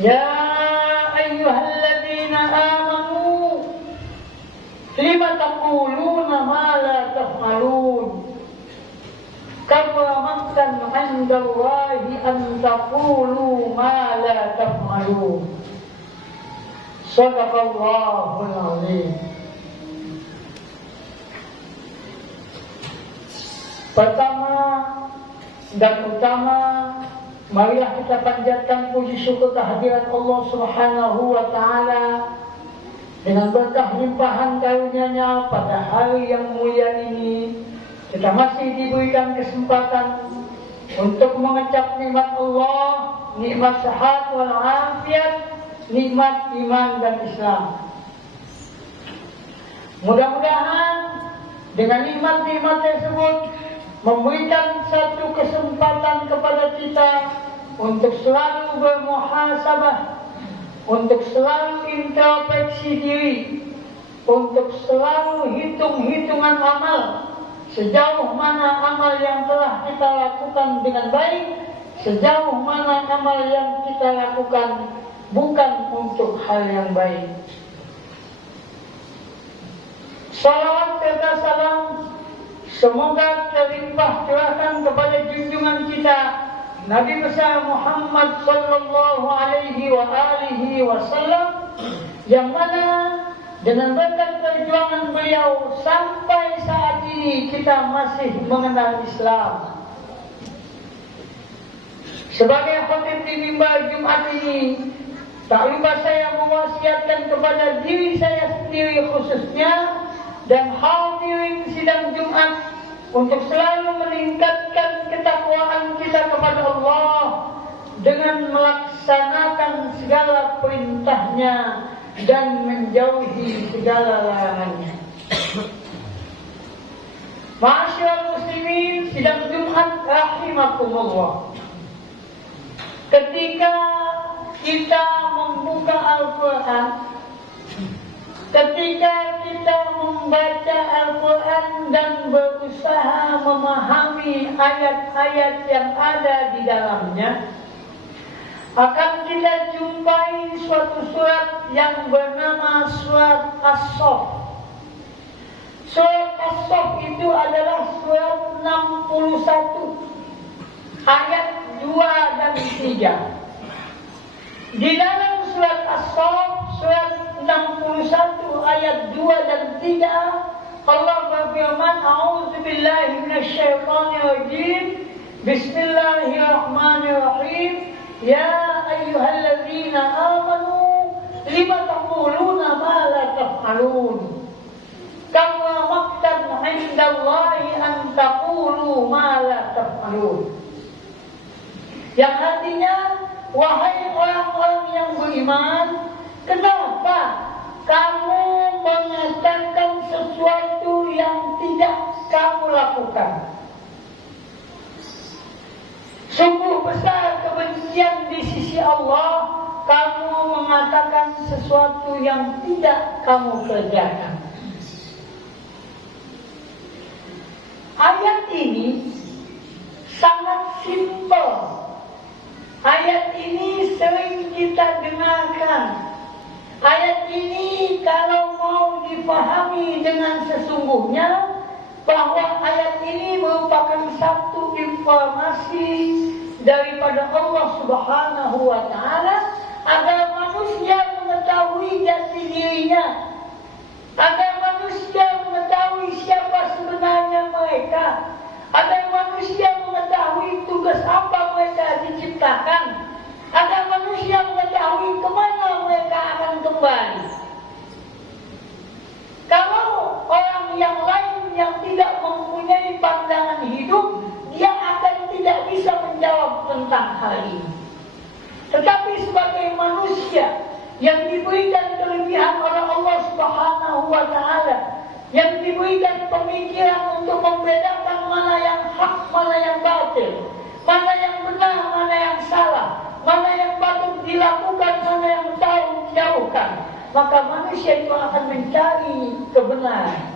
Ya ayyuhalladzina amanu lima taquluna ma la taf'alun kabura maqtan 'indallahi an taqulu ma la taf'alun. Shadaqallahul 'azim. Pertama dan utama, marilah kita panjatkan puji syukur kehadirat Allah Subhanahu wa Ta'ala dengan berkah limpahan karunia-Nya pada hari yang mulia ini. Kita masih diberikan kesempatan untuk mengecap nikmat Allah, nikmat sehat wal afiat, nikmat iman dan Islam. Mudah-mudahan dengan nikmat-nikmat tersebut memberikan satu kesempatan kepada kita untuk selalu bermuhasabah, untuk selalu introspeksi diri, untuk selalu hitung-hitungan amal, sejauh mana amal yang telah kita lakukan dengan baik, sejauh mana amal yang kita lakukan bukan untuk hal yang baik. Salawat serta salam semoga terlimpah curahkan kepada junjungan kita Nabi besar Muhammad sallallahu alaihi wasallam, yang mana dengan berkat perjuangan beliau sampai saat ini kita masih mengenal Islam. Sebagai khatib di mimbar Jumat ini, tak lupa saya mewasiatkan kepada diri saya sendiri khususnya dan hadirin sidang Jumat untuk selalu meningkatkan ketakwaan kita kepada Allah dengan melaksanakan segala perintahnya dan menjauhi segala larangannya. Ma'asyiral muslimin sidang Jumat rahimakumullah. Ketika kita membuka Al-Quran, ketika kita membaca Al-Quran dan berusaha memahami ayat-ayat yang ada di dalamnya, akan kita jumpai suatu surat yang bernama surat As-Saff. Surat As-Saff itu adalah surat 61 ayat 2 dan 3. Di dalam surat As-Saff, surat 61 ayat 2 dan 3, Allah berfirman, A'udzubillahi minasyaitonirrajim, Bismillahirrahmanirrahim, Ya ayyuhalladzina amanu lima taquluna ma la taf'alun kabura maqtan 'indallahi an taqulu ma la taf'alun. Yang artinya, wahai orang-orang yang beriman, kenapa kamu mengatakan sesuatu yang tidak kamu lakukan? Sungguh besar kebencian di sisi Allah kamu mengatakan sesuatu yang tidak kamu kerjakan. Ayat ini sangat simpel. Ayat ini sering kita dengarkan. Ayat ini kalau mau dipahami dengan sesungguhnya, bahwa ayat ini merupakan satu informasi daripada Allah Subhanahu wa Ta'ala agar manusia mengetahui jati dirinya, agar manusia mengetahui siapa sebenarnya mereka, agar manusia mengetahui tugas apa mereka diciptakan, agar manusia mengetahui kemana mereka akan kembali. Kalau orang yang lain yang tidak mempunyai pandangan hidup, dia akan tidak bisa menjawab tentang hal ini. Tetapi sebagai manusia yang diberikan kelebihan oleh Allah Subhanahu wa Ta'ala, yang diberikan pemikiran untuk membedakan mana yang hak, mana yang batil, mana yang benar, mana yang salah, mana yang patut dilakukan, mana yang tahu dijauhkan, maka manusia itu akan mencari kebenaran.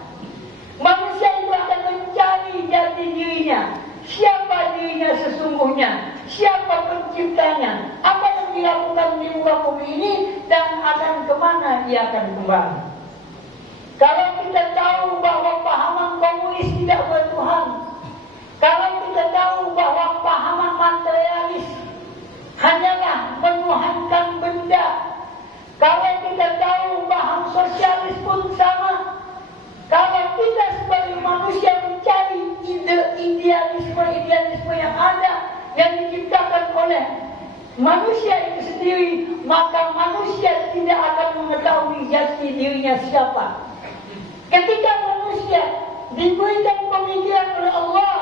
Manusia itu akan mencari jati dirinya, siapa dirinya sesungguhnya, siapa penciptanya, apa yang dilakukan di muka bumi ini, dan akan kemana dia akan kembali. Kalau kita tahu bahwa pahaman komunis tidak bertuhan, kalau kita tahu bahwa pahaman materialis hanyalah menuhankan benda, kalau kita tahu paham sosialis pun sama, kalau kita sebagai manusia mencari idealisme yang ada, yang diciptakan oleh manusia itu sendiri, maka manusia tidak akan mengetahui jati dirinya siapa. Ketika manusia diberikan pemikiran oleh Allah,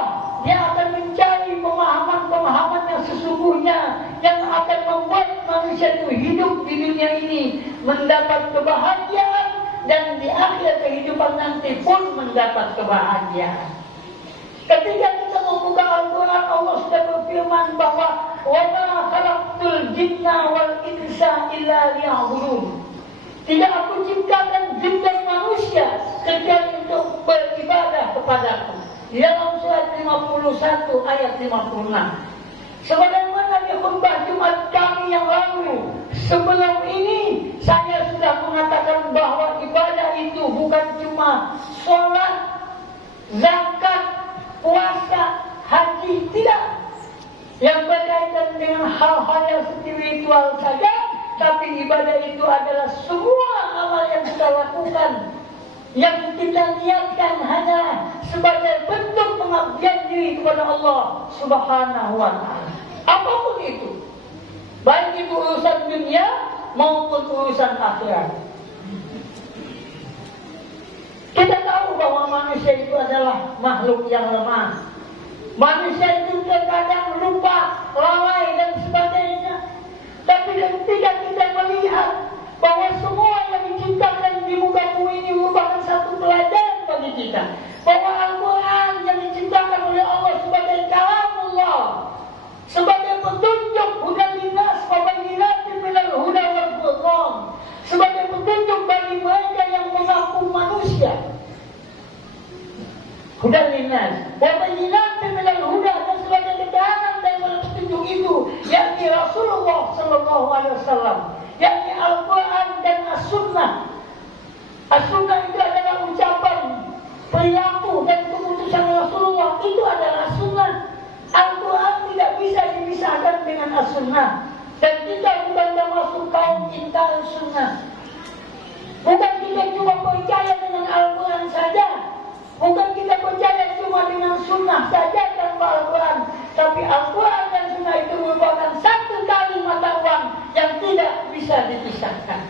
dia akan mencari pemahaman-pemahaman yang sesungguhnya, yang akan membuat manusia itu hidup di dunia ini mendapat kebahagiaan, dan di akhir kehidupan nanti pun mendapat kebahagiaan. Ketika kita membuka Al-Quran, Allah sudah berfirman bahwa wa ma khalaqtul jinna wal insa illa liya'budun. Tidak aku ciptakan jin dan manusia kecuali untuk beribadah kepadaku. Di dalam surat 51 ayat 56. Sebagaimana di khutbah Jumat kami yang lalu, sebelum ini saya sudah mengatakan bahwa ibadah itu bukan cuma sholat, zakat, puasa, haji, tidak. Yang berkaitan dengan hal-hal yang spiritual saja, tapi ibadah itu adalah semua amal yang kita lakukan, yang kita niatkan hanya sebagai bentuk pengabdian diri kepada Allah Subhanahu wa ta'ala. Apapun itu, baik itu urusan dunia maupun urusan akhirat. Kita tahu bahwa manusia itu adalah makhluk yang lemah. Manusia itu terkadang lupa, lalai dan sebagainya. Tapi ketika kita melihat bahwa semua yang diciptakan di muka bumi ini merupakan satu pelajaran bagi kita, bahwa Al-Quran yang diciptakan oleh Allah sebagai kalamullah, sebagai petunjuk hudan linnas wa bayyinatin minal huda wal furqan, sebagai petunjuk bagi mereka yang mengaku manusia. Hudan linnas wa bayyinatin minal huda, dan sebagai keterangan daripada petunjuk itu, yakni Rasulullah sallallahu alaihi wasallam, yakni Al-Quran dan As-Sunnah. As-Sunnah itu adalah ucapan, perilaku dan keputusan Rasulullah, itu adalah Sunnah. Al-Quran tidak bisa dipisahkan dengan As-Sunnah. Dan kita bukan termasuk kaum intar Sunnah. Bukan kita cuma percaya dengan Al-Quran saja, bukan kita percaya cuma dengan Sunnah saja tanpa Al-Quran, tapi Al-Quran dan Sunnah itu merupakan satu kalimat uang yang tidak bisa dipisahkan.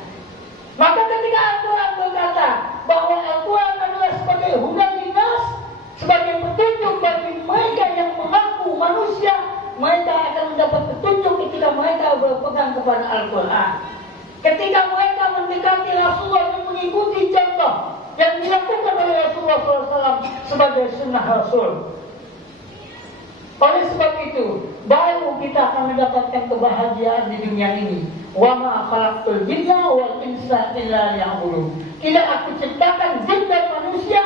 Maka ketika Al-Quran berkata bahwa Al-Quran adalah sebagai hudan linnas, sebagai petunjuk bagi mereka yang mengaku manusia, mereka akan mendapat petunjuk ketika mereka berpegang kepada Al-Quran. Ketika mereka mendekati Rasulullah dan mengikuti contoh yang dilakukan oleh Rasulullah SAW sebagai sunnah Rasul. Oleh sebab itu, baru kita akan mendapatkan kebahagiaan di dunia ini. Wa ma khalaqtul jinna wal insa illa liya'budun. Tidak aku ciptakan jin dan manusia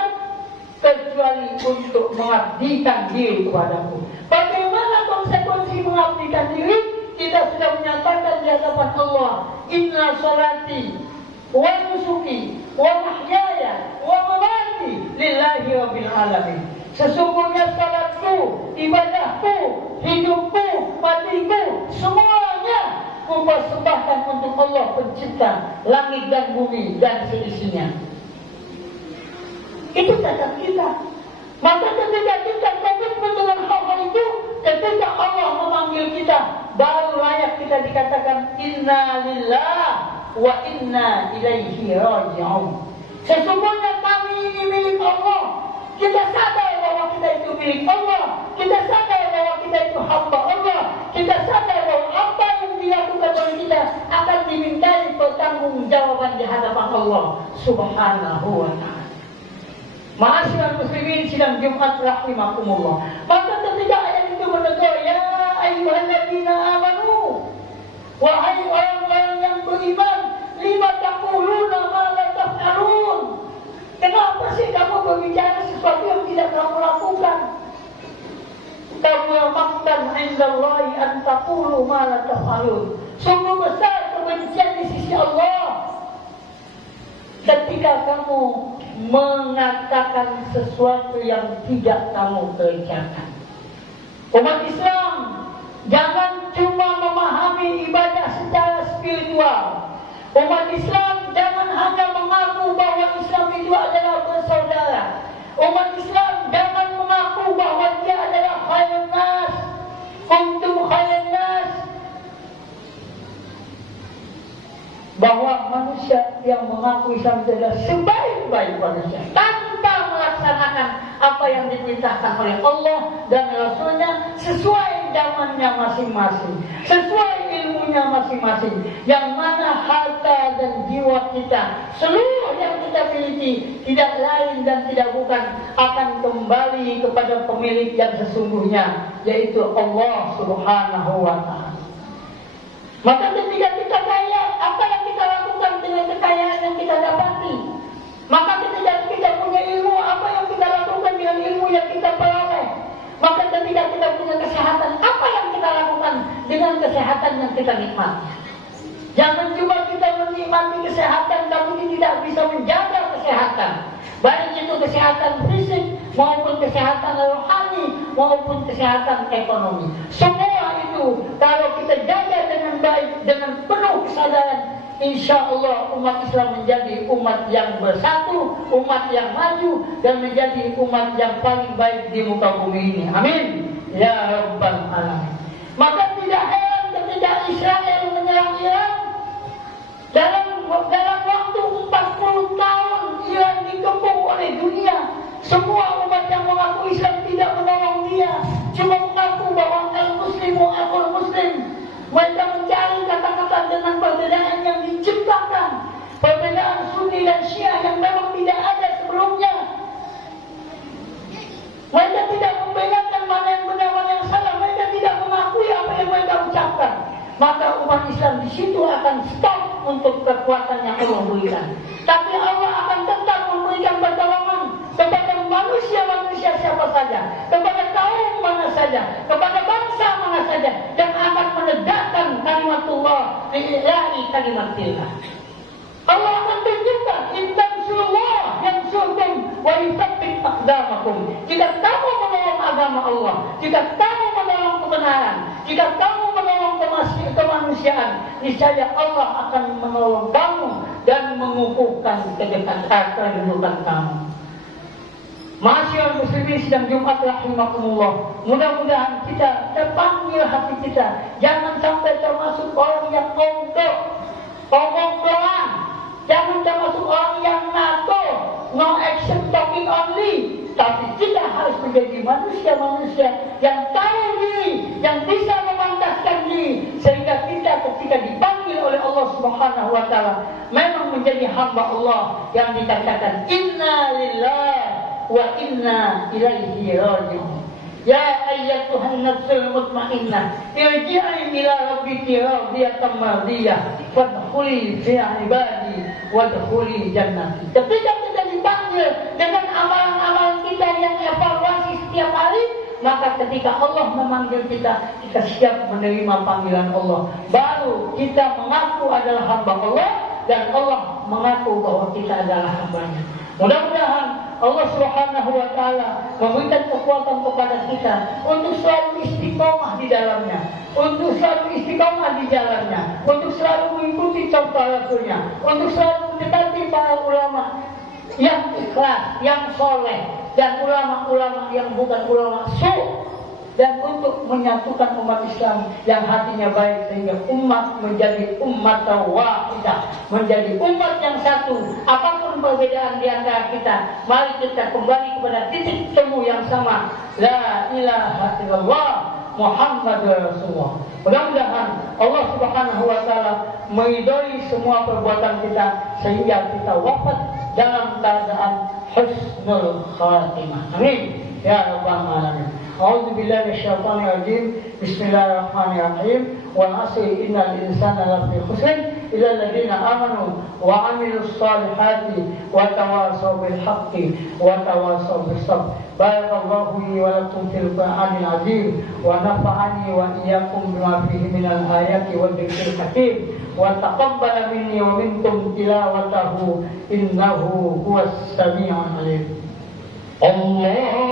kecuali untuk mengabdikan diri kepadaku. Bagaimana konsekuensi mengabdikan diri? Kita sudah menyatakan di hadapan Allah, inna salati wa nusuki wa mahyaya wa mamati lillahi rabbil alamin. Sesungguhnya salatku, ibadahku, hidupku, matiku, semuanya kupersembahkan untuk Allah pencipta langit dan bumi dan seisinya. Itu catat kita. Maka ketika kita komitmen dengan hal-hal itu, ketika Allah memanggil kita, baru layak kita dikatakan inna lillah wa inna ilaihi raji'un. Sesungguhnya kami ini milik Allah. Kita sadar bahwa kita itu milik Allah. Kita sadar bahwa kita itu hamba Allah. Kita sadar bahwa apa yang dilakukan oleh kita akan dimintai pertanggungjawaban di hadapan Allah Subhanahu wa ta'ala. Ma'asyiral muslimin sidang Jumat rahimakumullah. Maka ketika ayat itu menegur, ya ayyuhalladzina amanu, wahai orang-orang yang beriman, lima taquluna ma la taf'alun. Kenapa sih kamu berbicara sesuatu yang tidak kamu lakukan? Kamu maqtan indallahi an taqulu ma la taf'alun. Sungguh besar kebencian di sisi Allah ketika kamu mengatakan sesuatu yang tidak kamu kerjakan. Umat Islam, jangan cuma memahami ibadah secara spiritual. Umat Islam jangan hanya mengaku bahwa Islam itu adalah bersaudara. Umat Islam jangan mengaku bahwa dia adalah khairun nas, kuntum khairun nas, bahwa manusia yang mengaku Islam itu adalah sebaik-baik manusia tanpa melaksanakan apa yang diperintahkan oleh Allah dan Rasulnya sesuai zamannya masing-masing, sesuai ilmunya masing-masing. Yang mana harta dan jiwa kita, seluruh yang kita miliki, tidak lain dan tidak bukan akan kembali kepada pemilik yang sesungguhnya, yaitu Allah Subhanahu wa Ta'ala. Maka ketika kita kaya, apa yang kita lakukan dengan kekayaan yang kita dapati? Maka ketika kita punya ilmu, apa yang kita lakukan dengan ilmu yang kita peroleh? Maka ketika kita punya kesehatan, apa yang kita lakukan dengan kesehatan yang kita nikmati? Jangan cuma kita menikmati kesehatan, tapi tidak bisa menjaga kesehatan. Baik itu kesehatan fisik, maupun kesehatan rohani, maupun kesehatan ekonomi. Semua itu kalau kita jaga dengan baik, dengan penuh kesadaran, insya Allah umat Islam menjadi umat yang bersatu, umat yang maju, dan menjadi umat yang paling baik di muka bumi ini. Amin. Ya Rabbal Alamin. Maka tidak heran ketika Israel menyerang Iran, dalam waktu 40 tahun Iran dikepung oleh dunia. Semua umat yang mengaku Islam tidak menolong dia, cuma mengaku bahwa al-muslimu akhul muslim. Mereka mencari kata-kata dengan perbedaan yang diciptakan, perbedaan Sunni dan Syiah yang memang tidak ada sebelumnya. Mereka tidak membedakan mana yang benar, mana yang salah. Mereka tidak mengakui apa yang mereka ucapkan. Maka umat Islam di situ akan stop untuk kekuatan yang Allah berikan. Tapi Allah akan tetap memberikan pertolongan kepada manusia-manusia siapa saja, kepada kaum mana saja, kepada bangsa mana saja yang akan menegakkan kalimatullah, ilahi kalimatillah. Allah akan tunjukkan intansurullah yang surkum wa yuthabbit aqdamakum. Jika kamu menolong agama Allah, jika kamu menolong kebenaran, jika kamu menolong kemanusiaan, niscaya Allah akan menolong kamu dan mengukuhkan kedudukan kamu. Masyaallah muslimin sidang Jumat rahimakumullah. Mudah-mudahan kita terpanggil hati kita, jangan sampai termasuk orang yang omong doang. Jangan termasuk orang yang NATO, no action talking only. Tapi kita harus menjadi manusia-manusia yang tahu diri, yang bisa memantaskan diri, sehingga kita ketika dipanggil oleh Allah Subhanahu wa Ta'ala memang menjadi hamba Allah yang dikatakan inna lillahi wa inna ilaihi raji'un. Ya ayyatuhan nafsul mutmainnah, irji'i ila rabbiki radiyatan mardiyah, fadkhuli fi ibadi wadkhuli jannati. Ketika kita dipanggil dengan amalan-amalan kita yang evaluasi setiap hari, maka ketika Allah memanggil kita, kita siap menerima panggilan Allah. Baru kita mengaku adalah hamba Allah dan Allah mengaku bahwa kita adalah hambanya. Mudah-mudahan Allah Subhanahu wa Ta'ala memberikan kekuatan kepada kita untuk selalu istiqomah di dalamnya, untuk selalu istiqomah di jalannya, untuk selalu mengikuti contoh Rasulnya, untuk selalu mendekati para ulama yang ikhlas, yang soleh, dan ulama-ulama yang bukan ulama su', dan untuk menyatukan umat Islam yang hatinya baik sehingga umat menjadi umat wahidah, menjadi umat yang satu. Apapun perbedaan di antara kita, mari kita kembali kepada titik temu yang sama, la ilaha illallah Muhammadur Rasulullah. Mudah-mudahan Allah Subhanahu wa Ta'ala meridhai semua perbuatan kita sehingga kita wafat dalam keadaan husnul khatimah. Amin ya rabbal alamin. A'udzu billahi minasyaitonir rajim. Bismillahirrahmanirrahim. Wal 'asri innal insana lafi khusr إلى الذين آمنوا وعملوا الصالحات وتواصوا بالحق وتواصوا بالصبر. بارك الله لي ولكم في القرآن العظيم ونفعني وإياكم بما فيه من الآيات والذكر الحكيم وتقبل مني ومنكم تلاوته إنه هو السميع العليم. الله